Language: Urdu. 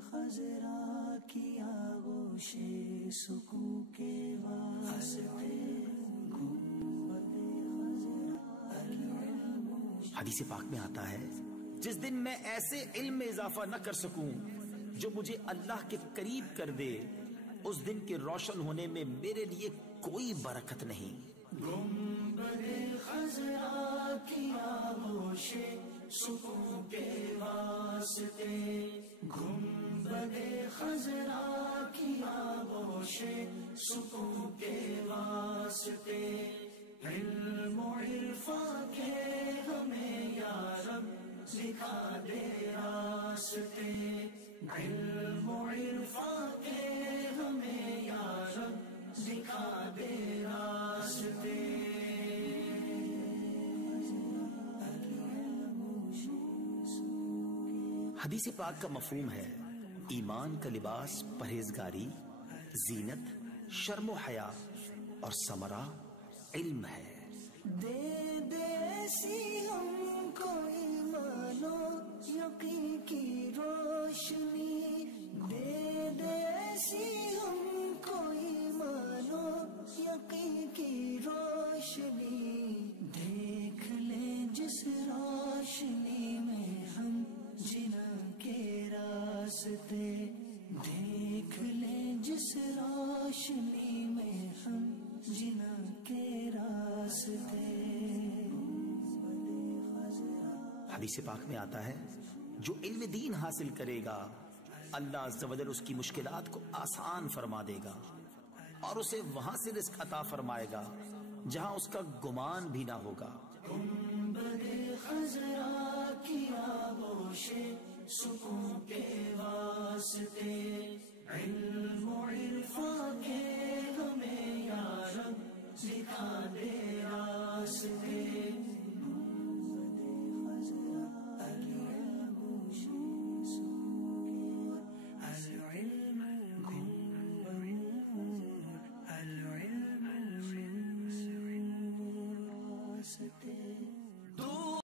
خضرا کی آغوش سکون کے واسطے حدیث پاک میں آتا ہے جس دن میں ایسے علم میں اضافہ نہ کر سکوں جو مجھے اللہ کے قریب کر دے، اس دن کے روشن ہونے میں میرے لیے کوئی برکت نہیں۔ گنبد خضرا کی آغوش سکون کے واسطے، گنبد خضرا کی آغوش سکون کے واسطے، علم و عرفان کے ہمیں یا رب دکھا دے راستے، علم و عرفان کے ہمیں یا رب دکھا دے راستے۔ حدیث پاک کا مفہوم ہے ایمان کا لباس پرہیزگاری، زینت، شرم و حیا اور ثمرہ علم ہے۔ دے دے ایسی ہم کو ایمان و یقین کی روشنی، دے دے ایسی ہم کو ایمان و یقین کی روشنی، دیکھ لیں جس روشنی میں ہم جنا کے راستے، دیکھ لیں جس روشنی میں ہم جنا کے راستے۔ حدیث پاک میں آتا ہے جو علم دین حاصل کرے گا اللہ عز و جل اس کی مشکلات کو آسان فرما دے گا اور اسے وہاں سے رزق عطا فرمائے گا جہاں اس کا گمان بھی نہ ہوگا۔ گنبد خضرا کی آغوش سکون کے واسطے، علم و عرفان کے